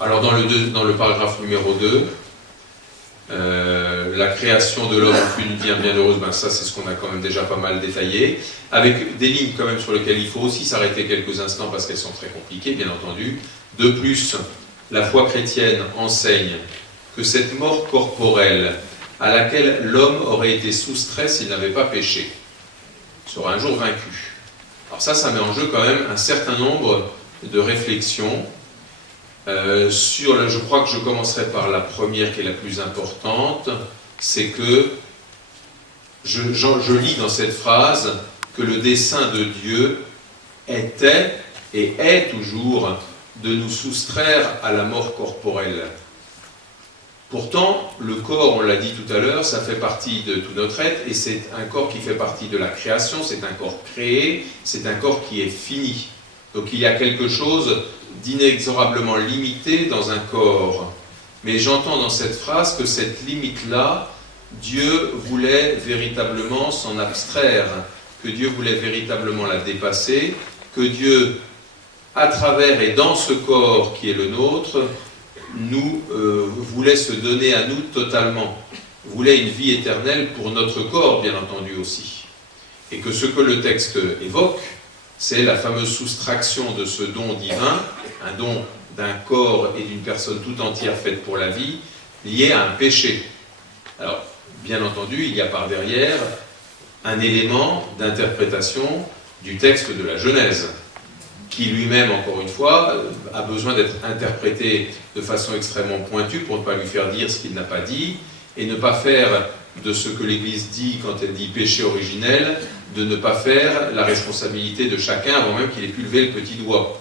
Alors dans le paragraphe numéro 2, la création de l'homme fut une vie bien heureuse, ben ça c'est ce qu'on a quand même déjà pas mal détaillé, avec des lignes quand même sur lesquelles il faut aussi s'arrêter quelques instants parce qu'elles sont très compliquées, bien entendu. De plus, la foi chrétienne enseigne que cette mort corporelle à laquelle l'homme aurait été soustrait s'il n'avait pas péché sera un jour vaincu. Alors ça met en jeu quand même un certain nombre de réflexions. Je crois que je commencerai par la première qui est la plus importante, c'est que je lis dans cette phrase que le dessein de Dieu était et est toujours de nous soustraire à la mort corporelle. Pourtant, le corps, on l'a dit tout à l'heure, ça fait partie de tout notre être, et c'est un corps qui fait partie de la création, c'est un corps créé, c'est un corps qui est fini. Donc il y a quelque chose d'inexorablement limité dans un corps. Mais j'entends dans cette phrase que cette limite-là, Dieu voulait véritablement s'en abstraire, que Dieu voulait véritablement la dépasser, que Dieu, à travers et dans ce corps qui est le nôtre, nous voulait se donner à nous totalement, voulait une vie éternelle pour notre corps, bien entendu aussi. Et que ce que le texte évoque, c'est la fameuse soustraction de ce don divin, un don d'un corps et d'une personne tout entière faite pour la vie, lié à un péché. Alors, bien entendu, il y a par derrière un élément d'interprétation du texte de la Genèse, qui lui-même, encore une fois, a besoin d'être interprété de façon extrêmement pointue pour ne pas lui faire dire ce qu'il n'a pas dit, et ne pas faire de ce que l'Église dit quand elle dit péché originel, de ne pas faire la responsabilité de chacun avant même qu'il ait pu lever le petit doigt.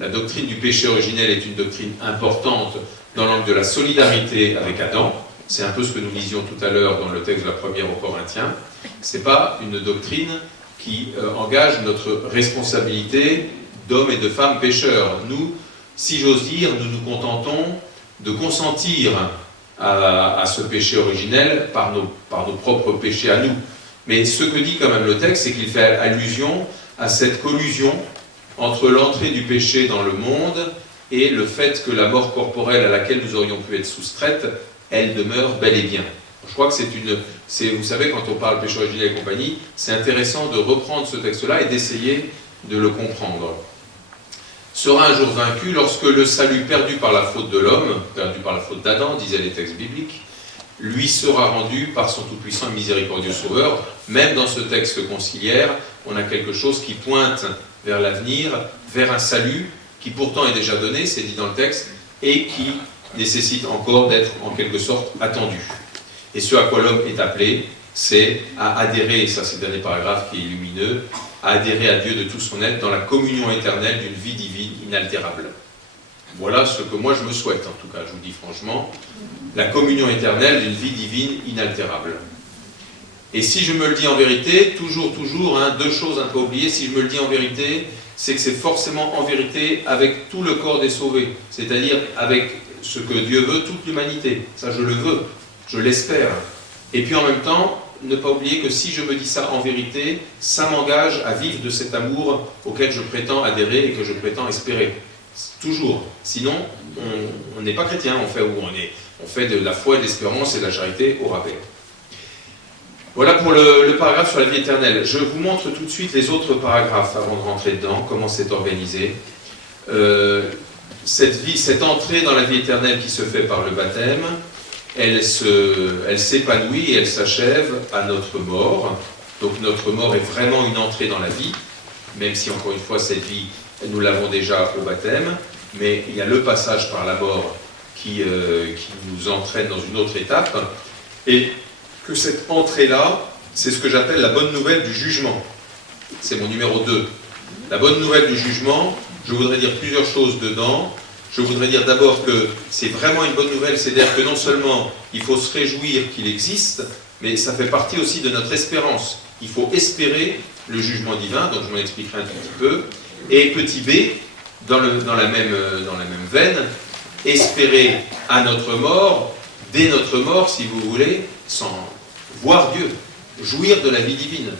La doctrine du péché originel est une doctrine importante dans l'angle de la solidarité avec Adam. C'est un peu ce que nous lisions tout à l'heure dans le texte de la première aux Corinthiens. Ce n'est pas une doctrine qui engage notre responsabilité d'hommes et de femmes pécheurs. Nous, si j'ose dire, nous nous contentons de consentir à ce péché originel par nos propres péchés à nous. Mais ce que dit quand même le texte, c'est qu'il fait allusion à cette collusion entre l'entrée du péché dans le monde et le fait que la mort corporelle à laquelle nous aurions pu être soustraites, elle demeure bel et bien. Je crois que vous savez, quand on parle péché originel et compagnie, c'est intéressant de reprendre ce texte-là et d'essayer de le comprendre. Sera un jour vaincu lorsque le salut perdu par la faute de l'homme, perdu par la faute d'Adam, disaient les textes bibliques, lui sera rendu par son tout-puissant et miséricordieux Sauveur. Même dans ce texte conciliaire, on a quelque chose qui pointe vers l'avenir, vers un salut qui pourtant est déjà donné, c'est dit dans le texte, et qui nécessite encore d'être en quelque sorte attendu. Et ce à quoi l'homme est appelé, c'est à adhérer, et ça c'est le dernier paragraphe qui est lumineux, à adhérer à Dieu de tout son être dans la communion éternelle d'une vie divine inaltérable. Voilà ce que moi je me souhaite, en tout cas, je vous dis franchement, la communion éternelle d'une vie divine inaltérable. Et si je me le dis en vérité, toujours, deux choses à ne pas oublier, si je me le dis en vérité, c'est que c'est forcément en vérité avec tout le corps des sauvés, c'est-à-dire avec ce que Dieu veut, toute l'humanité. Ça je le veux, je l'espère. Et puis en même temps, ne pas oublier que si je me dis ça en vérité, ça m'engage à vivre de cet amour auquel je prétends adhérer et que je prétends espérer. Toujours. Sinon, on n'est pas chrétien, on fait de la foi, de l'espérance et de la charité au rabais. Voilà pour le paragraphe sur la vie éternelle. Je vous montre tout de suite les autres paragraphes avant de rentrer dedans, comment c'est organisé. Cette entrée dans la vie éternelle qui se fait par le baptême, elle s'épanouit et elle s'achève à notre mort. Donc notre mort est vraiment une entrée dans la vie, même si encore une fois cette vie, nous l'avons déjà au baptême, mais il y a le passage par la mort qui nous entraîne dans une autre étape, et que cette entrée-là, c'est ce que j'appelle la bonne nouvelle du jugement. C'est mon numéro 2. La bonne nouvelle du jugement, je voudrais dire plusieurs choses dedans. Je voudrais dire d'abord que c'est vraiment une bonne nouvelle, c'est-à-dire que non seulement il faut se réjouir qu'il existe, mais ça fait partie aussi de notre espérance. Il faut espérer le jugement divin, donc je m'en expliquerai un tout petit peu. Et petit b, dans la même veine, espérer à notre mort, dès notre mort, si vous voulez, sans voir Dieu, jouir de la vie divine,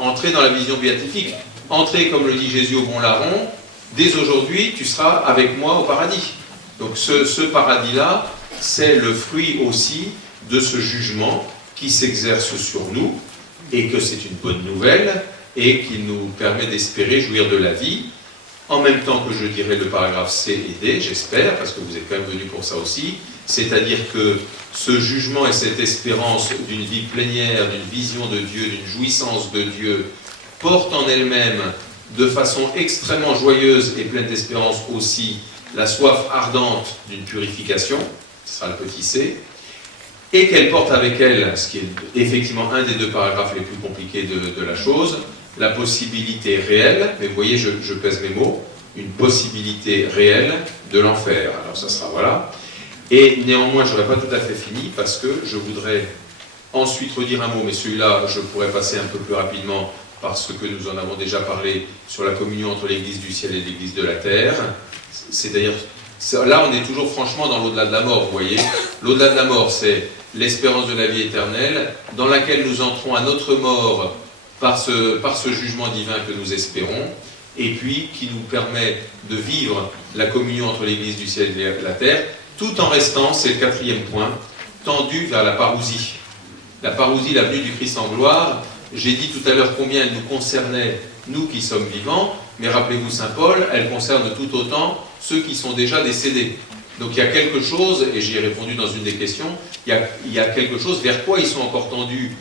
entrer dans la vision béatifique, entrer, comme le dit Jésus au bon larron, dès aujourd'hui, tu seras avec moi au paradis. Donc ce paradis-là, c'est le fruit aussi de ce jugement qui s'exerce sur nous, et que c'est une bonne nouvelle, et qui nous permet d'espérer jouir de la vie, en même temps que je dirais le paragraphe C et D, j'espère, parce que vous êtes quand même venus pour ça aussi, c'est-à-dire que ce jugement et cette espérance d'une vie plénière, d'une vision de Dieu, d'une jouissance de Dieu, portent en elles-mêmes, de façon extrêmement joyeuse et pleine d'espérance aussi, la soif ardente d'une purification, ce sera le petit C, et qu'elle porte avec elle, ce qui est effectivement un des deux paragraphes les plus compliqués de la chose, la possibilité réelle, mais vous voyez, je pèse mes mots, une possibilité réelle de l'enfer. Alors ça sera, voilà. Et néanmoins, je n'aurai pas tout à fait fini, parce que je voudrais ensuite redire un mot, mais celui-là, je pourrais passer un peu plus rapidement, parce que nous en avons déjà parlé sur la communion entre l'Église du ciel et l'Église de la terre. C'est-à-dire, là, on est toujours franchement dans l'au-delà de la mort, vous voyez. L'au-delà de la mort, c'est l'espérance de la vie éternelle, dans laquelle nous entrons à notre mort par ce jugement divin que nous espérons, et puis qui nous permet de vivre la communion entre l'Église du ciel et la terre, tout en restant, c'est le quatrième point, tendu vers la parousie. La parousie, la venue du Christ en gloire, j'ai dit tout à l'heure combien elle nous concernait, nous qui sommes vivants, mais rappelez-vous Saint Paul, elle concerne tout autant ceux qui sont déjà décédés. Donc il y a quelque chose, et j'y ai répondu dans une des questions, il y a quelque chose vers quoi ils sont encore tendus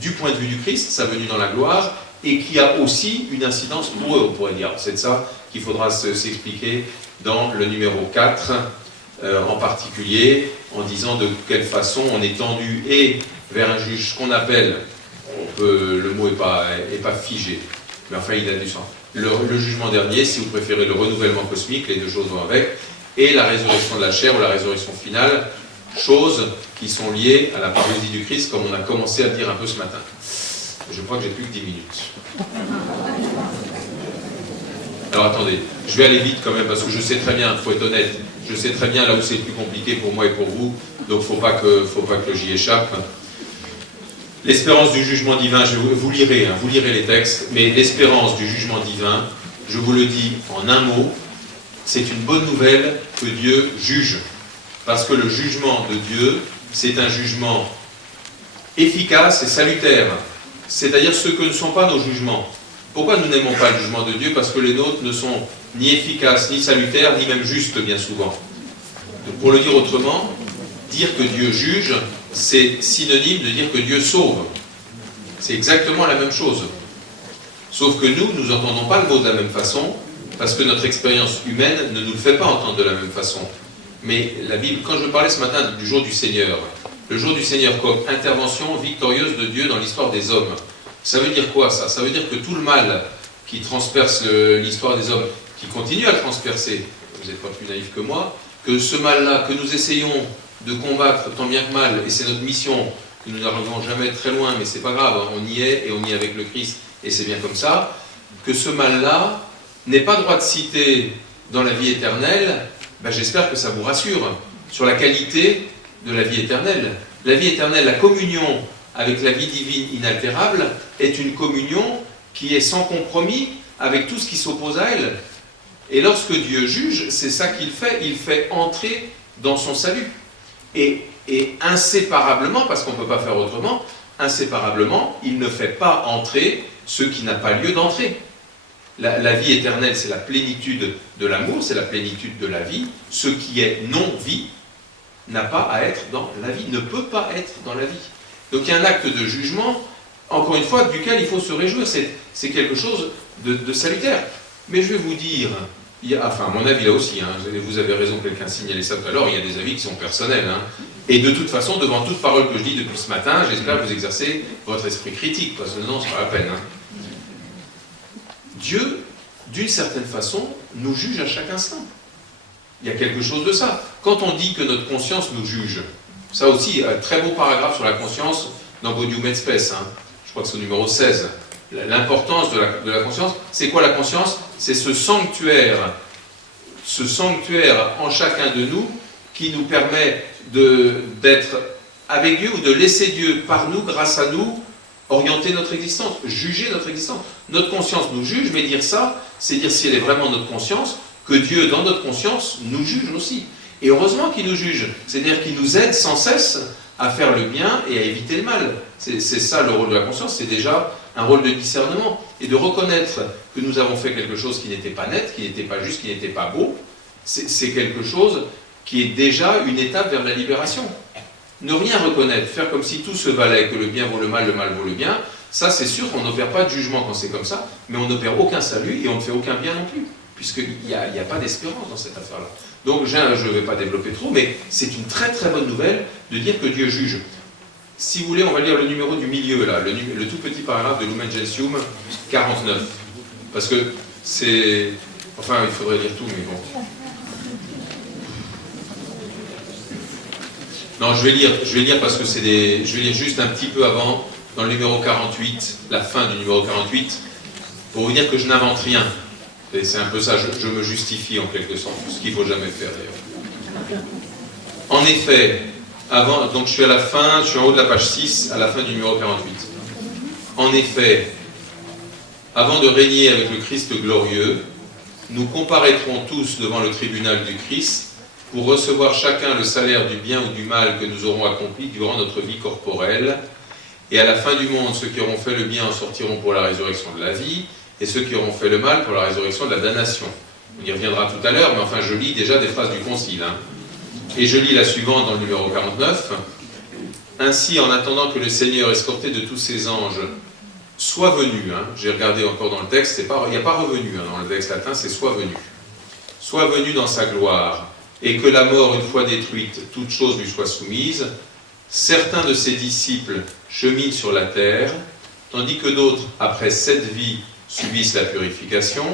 du point de vue du Christ, sa venue dans la gloire, et qui a aussi une incidence pour eux, on pourrait dire. C'est de ça qu'il faudra s'expliquer dans le numéro 4, en particulier, en disant de quelle façon on est tendu et vers un juge qu'on appelle, le mot n'est pas figé, mais enfin il a du sens. Le jugement dernier, si vous préférez le renouvellement cosmique, les deux choses vont avec, et la résurrection de la chair ou la résurrection finale, choses qui sont liées à la parousie du Christ, comme on a commencé à le dire un peu ce matin. Je crois que j'ai plus que 10 minutes. Alors attendez, je vais aller vite quand même, parce que je sais très bien, il faut être honnête, je sais très bien là où c'est le plus compliqué pour moi et pour vous, donc il ne faut pas que j'y échappe. L'espérance du jugement divin, vous lirez les textes, mais l'espérance du jugement divin, je vous le dis en un mot, c'est une bonne nouvelle que Dieu juge. Parce que le jugement de Dieu, c'est un jugement efficace et salutaire. C'est-à-dire ce que ne sont pas nos jugements. Pourquoi nous n'aimons pas le jugement de Dieu? Parce que les nôtres ne sont ni efficaces, ni salutaires, ni même justes bien souvent. Donc, pour le dire autrement, dire que Dieu juge, c'est synonyme de dire que Dieu sauve. C'est exactement la même chose. Sauf que nous n'entendons pas le mot de la même façon, parce que notre expérience humaine ne nous le fait pas entendre de la même façon. Mais la Bible, quand je parlais ce matin du jour du Seigneur, le jour du Seigneur comme intervention victorieuse de Dieu dans l'histoire des hommes, ça veut dire quoi ça? Ça veut dire que tout le mal qui transperce l'histoire des hommes, qui continue à le transpercer, vous n'êtes pas plus naïf que moi, que ce mal-là, que nous essayons de combattre tant bien que mal, et c'est notre mission, que nous n'arrivons jamais très loin, mais c'est pas grave, hein, on y est, et on y est avec le Christ, et c'est bien comme ça, que ce mal-là n'ait pas droit de citer dans la vie éternelle, ben j'espère que ça vous rassure sur la qualité de la vie éternelle. La vie éternelle, la communion avec la vie divine inaltérable, est une communion qui est sans compromis avec tout ce qui s'oppose à elle. Et lorsque Dieu juge, c'est ça qu'il fait, il fait entrer dans son salut. Et inséparablement, parce qu'on ne peut pas faire autrement, inséparablement, il ne fait pas entrer ce qui n'a pas lieu d'entrer. La vie éternelle, c'est la plénitude de l'amour, c'est la plénitude de la vie. Ce qui est non-vie n'a pas à être dans la vie, ne peut pas être dans la vie. Donc il y a un acte de jugement, encore une fois, duquel il faut se réjouir. C'est quelque chose de salutaire. Mais je vais vous dire, enfin, mon avis là aussi, hein, vous avez raison, quelqu'un signalait ça tout à l'heure, il y a des avis qui sont personnels. Hein. Et de toute façon, devant toute parole que je dis depuis ce matin, j'espère que vous exercez votre esprit critique, parce que non, c'est pas la peine. Hein. Dieu, d'une certaine façon, nous juge à chaque instant. Il y a quelque chose de ça. Quand on dit que notre conscience nous juge, ça aussi, un très beau paragraphe sur la conscience dans Gaudium et Spes, hein. Je crois que c'est au numéro 16. L'importance de la conscience, c'est quoi la conscience? C'est ce sanctuaire en chacun de nous qui nous permet d'être avec Dieu ou de laisser Dieu par nous, grâce à nous, orienter notre existence, juger notre existence. Notre conscience nous juge, mais dire ça, c'est dire si elle est vraiment notre conscience, que Dieu, dans notre conscience, nous juge aussi. Et heureusement qu'il nous juge, c'est-à-dire qu'il nous aide sans cesse à faire le bien et à éviter le mal. C'est ça le rôle de la conscience, c'est déjà un rôle de discernement, et de reconnaître que nous avons fait quelque chose qui n'était pas net, qui n'était pas juste, qui n'était pas beau, c'est quelque chose qui est déjà une étape vers la libération. Ne rien reconnaître, faire comme si tout se valait, que le bien vaut le mal vaut le bien, ça c'est sûr qu'on n'opère pas de jugement quand c'est comme ça, mais on n'opère aucun salut et on ne fait aucun bien non plus, puisqu'il n'y a pas d'espérance dans cette affaire-là. Donc je ne vais pas développer trop, mais c'est une très très bonne nouvelle de dire que Dieu juge. Si vous voulez, on va lire le numéro du milieu, là, le tout petit paragraphe de Lumen Gentium 49, parce que c'est... Enfin, il faudrait lire tout, mais bon... Non, je vais lire parce que je vais lire juste un petit peu avant, dans le numéro 48, la fin du numéro 48, pour vous dire que je n'invente rien. Et c'est un peu ça, je me justifie en quelque sorte, ce qu'il ne faut jamais faire d'ailleurs. En effet, donc je suis à la fin, je suis en haut de la page 6, à la fin du numéro 48. En effet, avant de régner avec le Christ glorieux, nous comparaîtrons tous devant le tribunal du Christ, pour recevoir chacun le salaire du bien ou du mal que nous aurons accompli durant notre vie corporelle. Et à la fin du monde, ceux qui auront fait le bien en sortiront pour la résurrection de la vie, et ceux qui auront fait le mal pour la résurrection de la damnation. On y reviendra tout à l'heure, mais enfin je lis déjà des phrases du Concile. Et je lis la suivante dans le numéro 49. Ainsi, en attendant que le Seigneur, escorté de tous ses anges, soit venu, j'ai regardé encore dans le texte, il n'y a pas revenu dans le texte latin, c'est soit venu dans sa gloire, et que la mort, une fois détruite, toute chose lui soit soumise, certains de ses disciples cheminent sur la terre, tandis que d'autres, après cette vie, subissent la purification,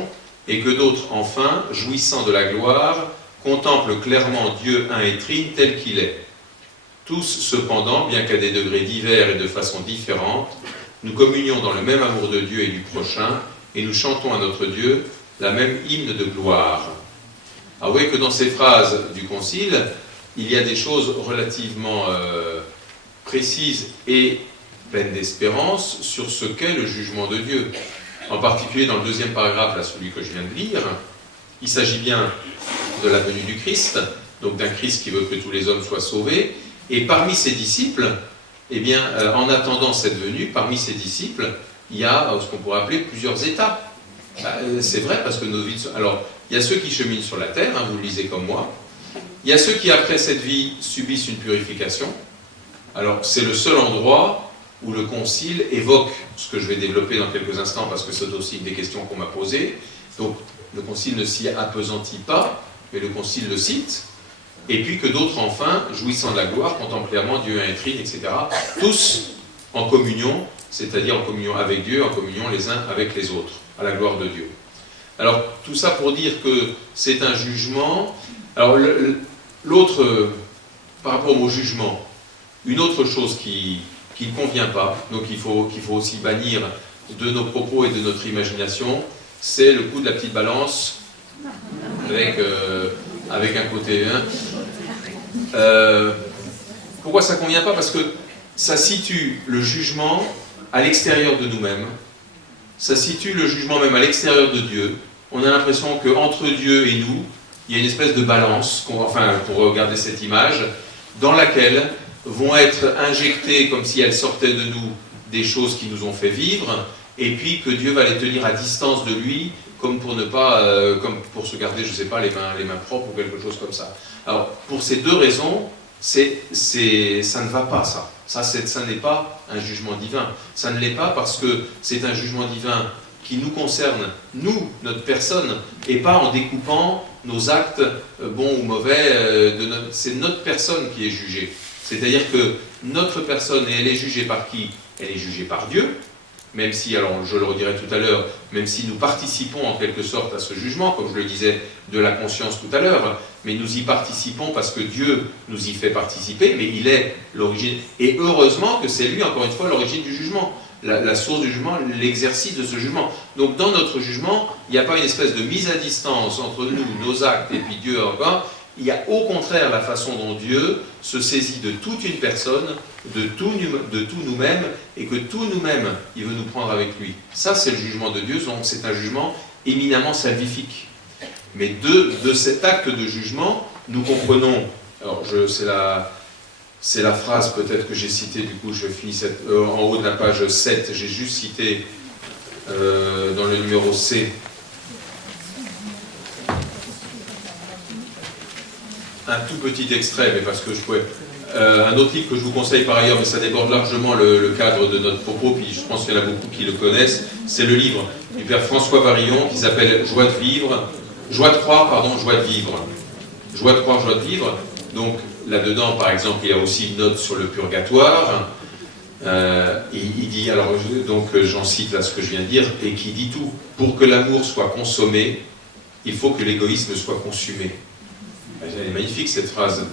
et que d'autres, enfin, jouissant de la gloire, contemplent clairement Dieu un et trine tel qu'il est. Tous, cependant, bien qu'à des degrés divers et de façon différente, nous communions dans le même amour de Dieu et du prochain, et nous chantons à notre Dieu la même hymne de gloire. Alors, vous voyez que dans ces phrases du Concile, il y a des choses relativement précises et pleines d'espérance sur ce qu'est le jugement de Dieu. En particulier dans le deuxième paragraphe, là, celui que je viens de lire, il s'agit bien de la venue du Christ, donc d'un Christ qui veut que tous les hommes soient sauvés, et parmi ses disciples, eh bien, en attendant cette venue, parmi ses disciples, il y a ce qu'on pourrait appeler plusieurs états. C'est vrai parce que nos vies... Alors, il y a ceux qui cheminent sur la terre, vous le lisez comme moi. Il y a ceux qui, après cette vie, subissent une purification. Alors, c'est le seul endroit où le Concile évoque ce que je vais développer dans quelques instants, parce que c'est aussi des questions qu'on m'a posées. Donc, le Concile ne s'y appesantit pas, mais le Concile le cite. Et puis que d'autres, enfin, jouissant de la gloire, contemplent clairement Dieu un et trine, etc. Tous en communion, c'est-à-dire en communion avec Dieu, en communion les uns avec les autres, à la gloire de Dieu. Alors, tout ça pour dire que c'est un jugement. Alors, l'autre, par rapport au jugement, une autre chose qui ne convient pas, donc qu'il faut aussi bannir de nos propos et de notre imagination, c'est le coup de la petite balance avec un côté. Pourquoi ça ne convient pas? Parce que ça situe le jugement à l'extérieur de nous-mêmes, ça situe le jugement même à l'extérieur de Dieu. On a l'impression qu'entre Dieu et nous, il y a une espèce de balance, enfin, pour regarder cette image, dans laquelle vont être injectées, comme si elles sortaient de nous, des choses qui nous ont fait vivre, et puis que Dieu va les tenir à distance de lui, comme pour ne pas, comme pour se garder, je ne sais pas, les mains propres ou quelque chose comme ça. Alors, pour ces deux raisons, ça ne va pas, ça. Ça n'est pas un jugement divin. Ça ne l'est pas parce que c'est un jugement divin qui nous concerne, nous, notre personne, et pas en découpant nos actes, bons ou mauvais, c'est notre personne qui est jugée. C'est-à-dire que notre personne, et elle est jugée par qui? Elle est jugée par Dieu, même si, alors je le redirai tout à l'heure, même si nous participons en quelque sorte à ce jugement, comme je le disais, de la conscience tout à l'heure, mais nous y participons parce que Dieu nous y fait participer, mais il est l'origine, et heureusement que c'est lui, encore une fois, l'origine du jugement, la source du jugement, l'exercice de ce jugement. Donc dans notre jugement, il n'y a pas une espèce de mise à distance entre nous, nos actes, et puis Dieu encore, Il y a au contraire la façon dont Dieu se saisit de toute une personne, de tout nous-mêmes, et que tout nous-mêmes, il veut nous prendre avec lui. Ça, c'est le jugement de Dieu, donc c'est un jugement éminemment salvifique. Mais de cet acte de jugement, nous comprenons, alors c'est la phrase peut-être que j'ai citée, du coup je finis en haut de la page 7, j'ai juste cité dans le numéro C, un tout petit extrait, mais parce que je pouvais... un autre livre que je vous conseille par ailleurs, mais ça déborde largement le cadre de notre propos, puis je pense qu'il y en a beaucoup qui le connaissent, c'est le livre du père François Varillon qui s'appelle Joie de croire, pardon, joie de vivre. Joie de croire, joie de vivre. Donc là-dedans, par exemple, il y a aussi une note sur le purgatoire. Il dit, alors donc j'en cite là ce que je viens de dire, et qui dit tout. Pour que l'amour soit consommé, il faut que l'égoïsme soit consumé. Elle est magnifique cette phrase.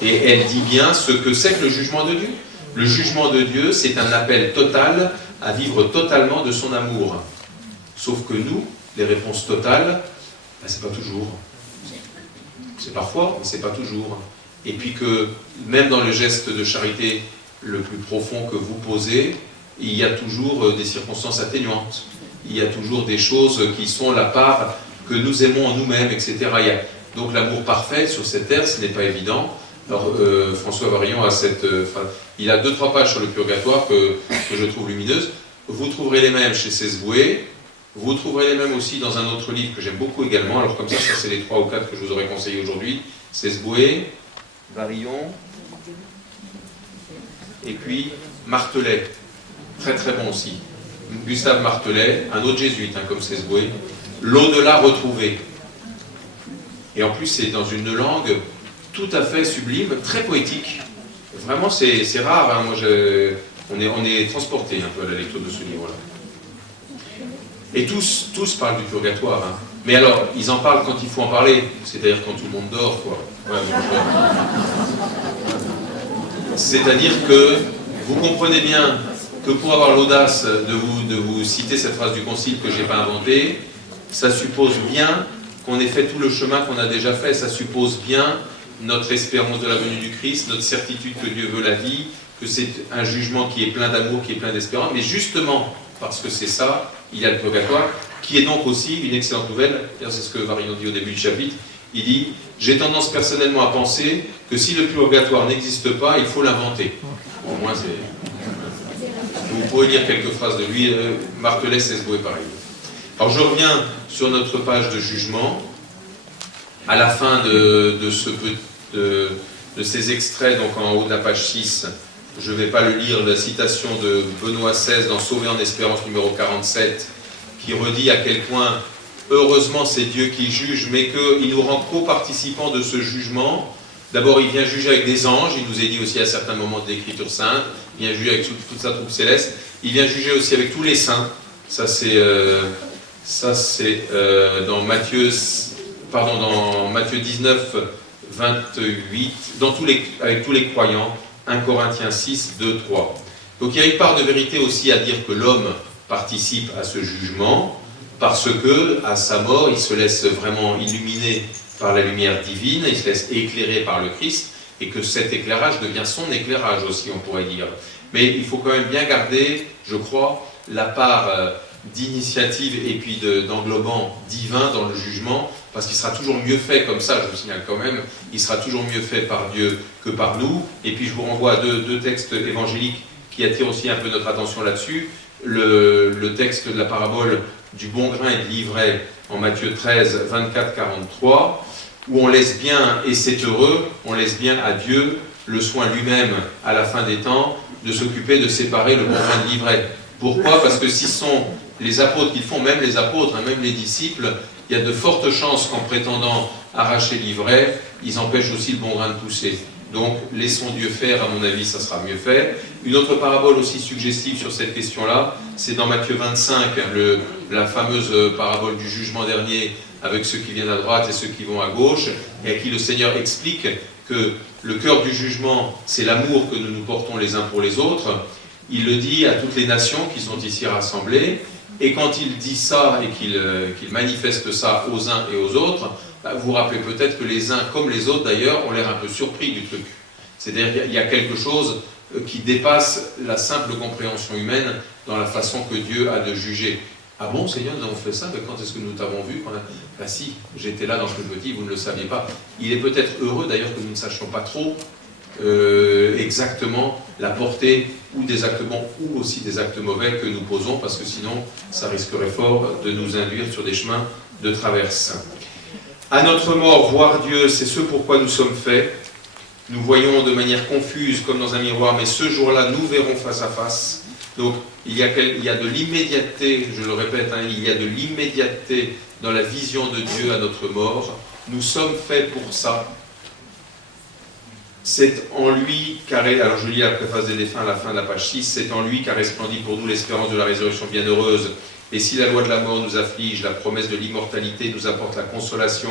Et elle dit bien ce que c'est que le jugement de Dieu. Le jugement de Dieu, c'est un appel total à vivre totalement de son amour. Sauf que nous, les réponses totales, c'est pas toujours. C'est parfois, mais c'est pas toujours. Et puis que même dans le geste de charité le plus profond que vous posez, il y a toujours des circonstances atténuantes. Il y a toujours des choses qui sont la part que nous aimons en nous-mêmes, etc. Donc l'amour parfait sur cette terre, ce n'est pas évident. Alors François Varillon a il a 2-3 pages sur le purgatoire que je trouve lumineuses. Vous trouverez les mêmes chez Sesboué. Vous trouverez les mêmes aussi dans un autre livre que j'aime beaucoup également. Alors comme ça c'est les 3 ou 4 que je vous aurais conseillé aujourd'hui. Sesboué, Varillon, et puis Martelet. Très très bon aussi. Gustave Martelet, un autre jésuite comme Sesboué. L'au-delà retrouvé. Et en plus c'est dans une langue tout à fait sublime, très poétique. Vraiment c'est rare. Moi, on est transporté un peu à la lecture de ce livre-là. Et tous parlent du purgatoire. Mais alors, ils en parlent quand il faut en parler, c'est-à-dire quand tout le monde dort, quoi. Ouais, c'est-à-dire que vous comprenez bien que pour avoir l'audace de vous citer cette phrase du Concile que je n'ai pas inventée, ça suppose bien qu'on ait fait tout le chemin qu'on a déjà fait, ça suppose bien notre espérance de la venue du Christ, notre certitude que Dieu veut la vie, que c'est un jugement qui est plein d'amour, qui est plein d'espérance, mais justement, parce que c'est ça, il y a le purgatoire, qui est donc aussi une excellente nouvelle. C'est ce que Varillon dit au début du chapitre. Il dit, j'ai tendance personnellement à penser que si le purgatoire n'existe pas, il faut l'inventer. Au moins, vous pouvez lire quelques phrases de lui, Martelet, Sesboué, pareil. Alors je reviens sur notre page de jugement. À la fin de ces extraits, donc en haut de la page 6, je ne vais pas le lire, la citation de Benoît XVI dans Sauver en espérance numéro 47, qui redit à quel point, heureusement, c'est Dieu qui juge, mais qu'il nous rend co-participants de ce jugement. D'abord, il vient juger avec des anges, il nous est dit aussi à certains moments de l'Écriture sainte, il vient juger avec toute sa troupe céleste, il vient juger aussi avec tous les saints. Ça, c'est dans Matthieu 19, 28, avec tous les croyants, 1 Corinthiens 6, 2, 3. Donc il y a une part de vérité aussi à dire que l'homme participe à ce jugement, parce que à sa mort, il se laisse vraiment illuminer par la lumière divine, il se laisse éclairer par le Christ, et que cet éclairage devient son éclairage aussi, on pourrait dire. Mais il faut quand même bien garder, je crois, la part d'initiative et puis d'englobant divin dans le jugement, parce qu'il sera toujours mieux fait comme ça, je vous signale quand même, il sera toujours mieux fait par Dieu que par nous. Et puis je vous renvoie à deux textes évangéliques qui attirent aussi un peu notre attention là-dessus. Le texte de la parabole du bon grain et de l'ivraie en Matthieu 13, 24, 43, où on laisse bien, et c'est heureux, on laisse bien à Dieu le soin lui-même, à la fin des temps, de s'occuper de séparer le bon grain de l'ivraie. Pourquoi ? Parce que si ce sont les apôtres qui le font, même les apôtres, même les disciples, il y a de fortes chances qu'en prétendant arracher l'ivraie, ils empêchent aussi le bon grain de pousser. Donc, laissons Dieu faire, à mon avis, ça sera mieux fait. Une autre parabole aussi suggestive sur cette question-là, c'est dans Matthieu 25, la fameuse parabole du jugement dernier, avec ceux qui viennent à droite et ceux qui vont à gauche, et à qui le Seigneur explique que le cœur du jugement, c'est l'amour que nous nous portons les uns pour les autres. Il le dit à toutes les nations qui sont ici rassemblées, et quand il dit ça et qu'il manifeste ça aux uns et aux autres, vous vous rappelez peut-être que les uns, comme les autres d'ailleurs, ont l'air un peu surpris du truc. C'est-à-dire qu'il y a quelque chose qui dépasse la simple compréhension humaine dans la façon que Dieu a de juger. Ah bon, Seigneur, nous avons fait ça, mais quand est-ce que nous t'avons vu? Ben si, j'étais là dans ce petit, vous ne le saviez pas. Il est peut-être heureux d'ailleurs que nous ne sachions pas trop exactement la portée ou des actes bons ou aussi des actes mauvais que nous posons, parce que sinon, ça risquerait fort de nous induire sur des chemins de traverse. À notre mort, voir Dieu, c'est ce pourquoi nous sommes faits. Nous voyons de manière confuse comme dans un miroir, mais ce jour-là, nous verrons face à face. Donc, il y a de l'immédiateté, je le répète, il y a de l'immédiateté dans la vision de Dieu à notre mort. Nous sommes faits pour ça. C'est en lui, alors je lis la préface des défunts à la fin de la page 6, c'est en lui qu'a resplendi pour nous l'espérance de la résurrection bienheureuse. Et si la loi de la mort nous afflige, la promesse de l'immortalité nous apporte la consolation.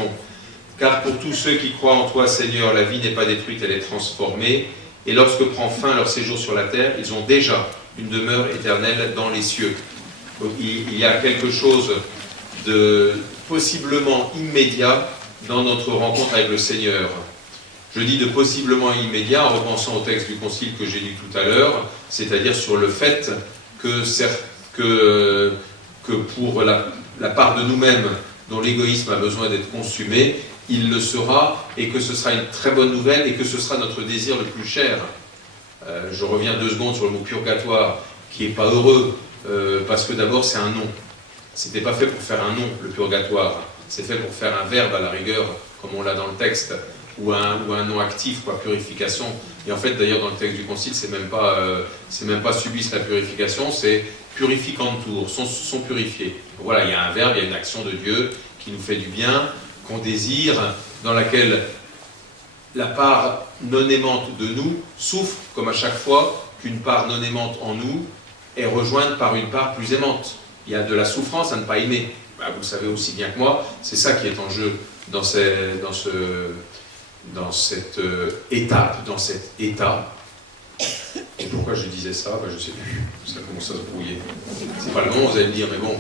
Car pour tous ceux qui croient en toi, Seigneur, la vie n'est pas détruite, elle est transformée. Et lorsque prend fin leur séjour sur la terre, ils ont déjà une demeure éternelle dans les cieux. Donc il y a quelque chose de possiblement immédiat dans notre rencontre avec le Seigneur. Je dis de possiblement immédiat en repensant au texte du Concile que j'ai lu tout à l'heure, c'est-à-dire sur le fait que pour la part de nous-mêmes dont l'égoïsme a besoin d'être consumé, il le sera, et que ce sera une très bonne nouvelle, et que ce sera notre désir le plus cher. Je reviens 2 secondes sur le mot purgatoire, qui n'est pas heureux, parce que d'abord c'est un nom. C'était pas fait pour faire un nom, le purgatoire. C'est fait pour faire un verbe à la rigueur, comme on l'a dans le texte, ou un nom actif, quoi, purification. Et en fait, d'ailleurs, dans le texte du Concile, c'est même pas subissent la purification, c'est purificantur, sont purifiés. Donc voilà, il y a un verbe, il y a une action de Dieu qui nous fait du bien, qu'on désire, dans laquelle la part non aimante de nous souffre, comme à chaque fois qu'une part non aimante en nous est rejointe par une part plus aimante. Il y a de la souffrance à ne pas aimer. Ben, vous le savez aussi bien que moi, c'est ça qui est en jeu dans cette étape, dans cet état. Et pourquoi je disais ça? Ben, je ne sais plus, ça commence à se brouiller. C'est pas le moment, vous allez me dire, mais bon,